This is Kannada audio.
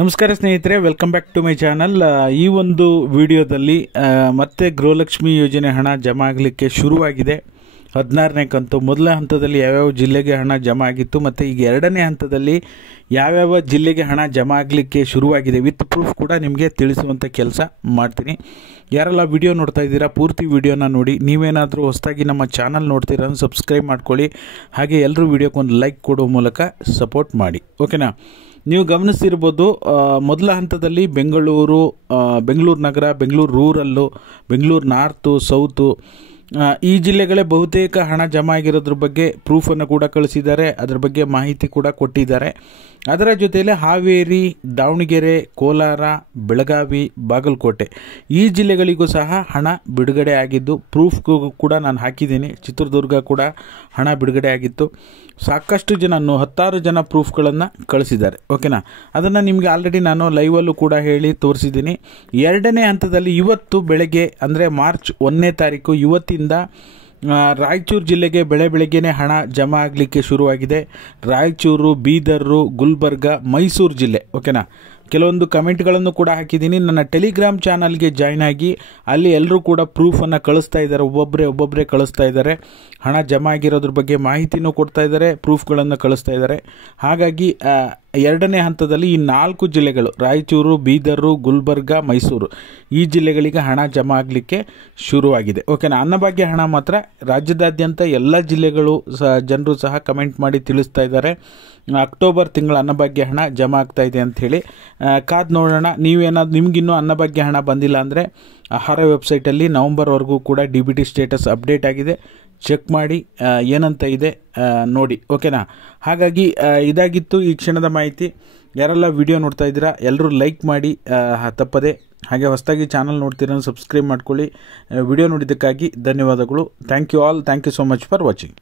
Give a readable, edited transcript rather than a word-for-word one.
ನಮಸ್ಕಾರ ಸ್ನೇಹಿತರೆ, welcome back to my channel. ಈ ಒಂದು ವಿಡಿಯೋದಲ್ಲಿ ಮತ್ತೆ ಗೃಹಲಕ್ಷ್ಮಿ ಯೋಜನೆ ಹಣ ಜಮಾ ಆಗಲಿಕ್ಕೆ ಶುರುವಾಗಿದೆ. 16ನೇ ಕಂತು ಮೊದಲ ಹಂತದಲ್ಲಿ ಯಾವ್ಯಾವ ಜಿಲ್ಲೆಗೆ ಹಣ ಜಮಾ ಆಗಿತ್ತು ಮತ್ತು ಈಗ ಎರಡನೇ ಹಂತದಲ್ಲಿ ಯಾವ್ಯಾವ ಜಿಲ್ಲೆಗೆ ಹಣ ಜಮಾ ಆಗಲಿಕ್ಕೆ ಶುರುವಾಗಿದೆ ವಿತ್ ಪ್ರೂಫ್ ಕೂಡ ನಿಮಗೆ ತಿಳಿಸುವಂಥ ಕೆಲಸ ಮಾಡ್ತೀನಿ. ಯಾರೆಲ್ಲ ವಿಡಿಯೋ ನೋಡ್ತಾ ಇದ್ದೀರಾ ಪೂರ್ತಿ ವಿಡಿಯೋನ ನೋಡಿ. ನೀವೇನಾದರೂ ಹೊಸದಾಗಿ ನಮ್ಮ ಚಾನಲ್ ನೋಡ್ತೀರಾ ಸಬ್ಸ್ಕ್ರೈಬ್ ಮಾಡ್ಕೊಳ್ಳಿ. ಹಾಗೆ ಎಲ್ಲರೂ ವಿಡಿಯೋಕ್ಕೆ ಒಂದು ಲೈಕ್ ಕೊಡೋ ಮೂಲಕ ಸಪೋರ್ಟ್ ಮಾಡಿ, ಓಕೆನಾ. ನೀವು ಗಮನಿಸ್ತಿರ್ಬೋದು, ಮೊದಲ ಹಂತದಲ್ಲಿ ಬೆಂಗಳೂರು ನಗರ, Bengaluru rural, Bengaluru north, south ಈ ಜಿಲ್ಲೆಗಳೇ ಬಹುತೇಕ ಹಣ ಜಮಾ ಆಗಿರೋದ್ರ ಬಗ್ಗೆ ಪ್ರೂಫನ್ನು ಕೂಡ ಕಳಿಸಿದ್ದಾರೆ. ಅದರ ಬಗ್ಗೆ ಮಾಹಿತಿ ಕೂಡ ಕೊಟ್ಟಿದ್ದಾರೆ. ಅದರ ಜೊತೆಯಲ್ಲಿ ಹಾವೇರಿ, ದಾವಣಗೆರೆ, ಕೋಲಾರ, ಬೆಳಗಾವಿ, ಬಾಗಲಕೋಟೆ ಈ ಜಿಲ್ಲೆಗಳಿಗೂ ಸಹ ಹಣ ಬಿಡುಗಡೆ ಆಗಿದ್ದು ಪ್ರೂಫ್ಗೂ ಕೂಡ ನಾನು ಹಾಕಿದ್ದೀನಿ. ಚಿತ್ರದುರ್ಗ ಕೂಡ ಹಣ ಬಿಡುಗಡೆ ಆಗಿತ್ತು. ಸಾಕಷ್ಟು ಜನ 10 ಜನ ಪ್ರೂಫ್ಗಳನ್ನು ಕಳಿಸಿದ್ದಾರೆ, ಓಕೆನಾ. ಅದನ್ನು ನಿಮಗೆ ಆಲ್ರೆಡಿ ನಾನು ಲೈವಲ್ಲೂ ಕೂಡ ಹೇಳಿ ತೋರಿಸಿದ್ದೀನಿ. ಎರಡನೇ ಹಂತದಲ್ಲಿ ಇವತ್ತು ಬೆಳಗ್ಗೆ ಅಂದರೆ ಮಾರ್ಚ್ 1ನೇ ತಾರೀಕು ಇವತ್ತಿಂದ ರಾಯಚೂರು ಜಿಲ್ಲೆಗೆ ಬೆಳಗ್ಗೆನೇ ಹಣ ಜಮಾ ಆಗಲಿಕ್ಕೆ ಶುರುವಾಗಿದೆ. ರಾಯಚೂರು, ಬೀದರು, ಗುಲ್ಬರ್ಗ, ಮೈಸೂರು ಜಿಲ್ಲೆ, ಓಕೆನಾ. ಕೆಲವೊಂದು ಕಮೆಂಟ್ಗಳನ್ನು ಕೂಡ ಹಾಕಿದ್ದೀನಿ. ನನ್ನ ಟೆಲಿಗ್ರಾಮ್ ಚಾನಲ್ಗೆ ಜಾಯ್ನ್ ಆಗಿ ಅಲ್ಲಿ ಎಲ್ಲರೂ ಕೂಡ ಪ್ರೂಫನ್ನು ಕಳಿಸ್ತಾ ಇದ್ದಾರೆ. ಒಬ್ಬೊಬ್ಬರೇ ಕಳಿಸ್ತಾ ಇದ್ದಾರೆ. ಹಣ ಜಮಾ ಆಗಿರೋದ್ರ ಬಗ್ಗೆ ಮಾಹಿತಿನೂ ಕೊಡ್ತಾ ಇದ್ದಾರೆ, ಪ್ರೂಫ್ಗಳನ್ನು ಕಳಿಸ್ತಾ ಇದ್ದಾರೆ. ಹಾಗಾಗಿ ಎರಡನೇ ಹಂತದಲ್ಲಿ ಈ 4 ಜಿಲ್ಲೆಗಳು ರಾಯಚೂರು, ಬೀದರು, ಗುಲ್ಬರ್ಗ, ಮೈಸೂರು ಈ ಜಿಲ್ಲೆಗಳಿಗೆ ಹಣ ಜಮಾ ಆಗಲಿಕ್ಕೆ ಶುರುವಾಗಿದೆ, ಓಕೆನಾ. ಅನ್ನಭಾಗ್ಯ ಹಣ ಮಾತ್ರ ರಾಜ್ಯದಾದ್ಯಂತ ಎಲ್ಲ ಜಿಲ್ಲೆಗಳು ಜನರು ಸಹ ಕಮೆಂಟ್ ಮಾಡಿ ತಿಳಿಸ್ತಾ ಇದ್ದಾರೆ. ಅಕ್ಟೋಬರ್ ತಿಂಗಳ ಅನ್ನಭಾಗ್ಯ ಹಣ ಜಮಾ ಆಗ್ತಾ ಇದೆ ಅಂಥೇಳಿ ಕಾದು ನೋಡೋಣ. ನಿಮಗಿನ್ನೂ ಅನ್ನಭಾಗ್ಯ ಹಣ ಬಂದಿಲ್ಲ ಅಂದರೆ ಆಹಾರ ವೆಬ್ಸೈಟಲ್ಲಿ ನವಂಬರ್ವರೆಗೂ ಕೂಡ DBT ಸ್ಟೇಟಸ್ ಅಪ್ಡೇಟ್ ಆಗಿದೆ. ಚೆಕ್ ಮಾಡಿ ಏನಂತ ಇದೆ ನೋಡಿ, ಓಕೆನಾ. ಹಾಗಾಗಿ ಇದಾಗಿತ್ತು ಈ ಕ್ಷಣದ ಮಾಹಿತಿ. ಯಾರೆಲ್ಲ ವಿಡಿಯೋ ನೋಡ್ತಾ ಇದ್ದೀರಾ ಎಲ್ಲರೂ ಲೈಕ್ ಮಾಡಿ ತಪ್ಪದೆ. ಹಾಗೆ ಹೊಸದಾಗಿ ಚಾನಲ್ ನೋಡ್ತೀರಾ ಸಬ್ಸ್ಕ್ರೈಬ್ ಮಾಡ್ಕೊಳ್ಳಿ. ವಿಡಿಯೋ ನೋಡಿದ್ದಕ್ಕಾಗಿ ಧನ್ಯವಾದಗಳು. Thank you all. Thank you so much for watching.